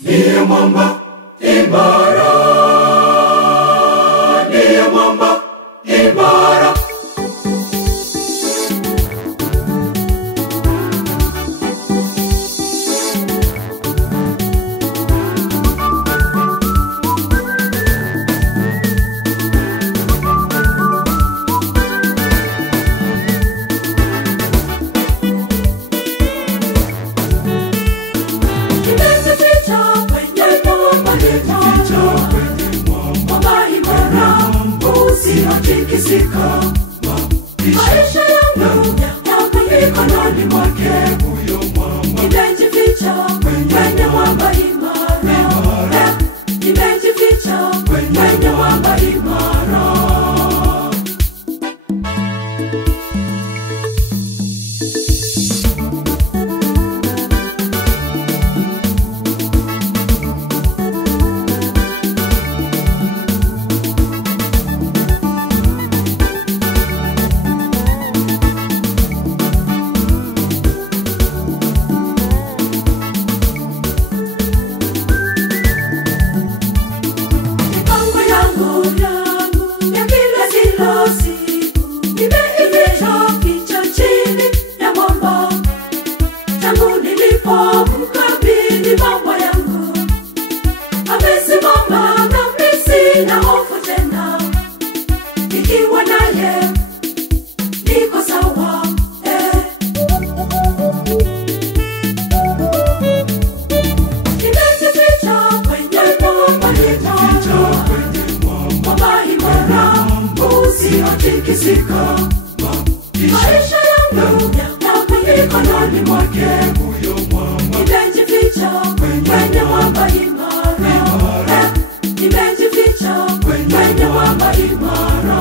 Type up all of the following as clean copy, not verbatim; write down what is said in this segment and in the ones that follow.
Ndiye mwamba imara, ndiye mwamba imara. Usiotikisika, maisha yangu yako mikononi mwake. Huyo mwamba Nimejificha kwenye mwamba imara, nimejificha kwenye mwamba imara. Usiotikisika, maisha yangu yako mikononi mwake. huyo mwamba Nimejificha kwenye mwamba imara, nimejificha kwenye mwamba imara.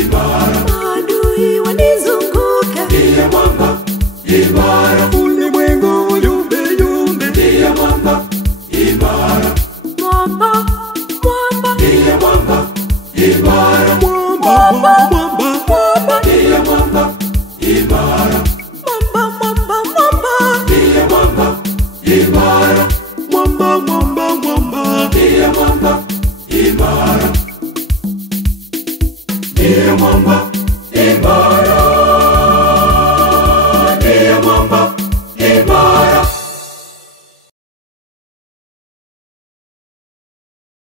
imara, maadui wanizunguka, ndiye mwamba imara, ulimwengu yumbe yumbe, ndiye mwamba imara, mwamba, mwamba, ndiye mwamba imara, mwamba mwamba mwamba, ndiye mwamba imara, mwamba, mwamba, mwamba, ndiye mwamba imara, mwamba mwamba mwamba, ndiye mwamba imara, ndiye mwamba imara.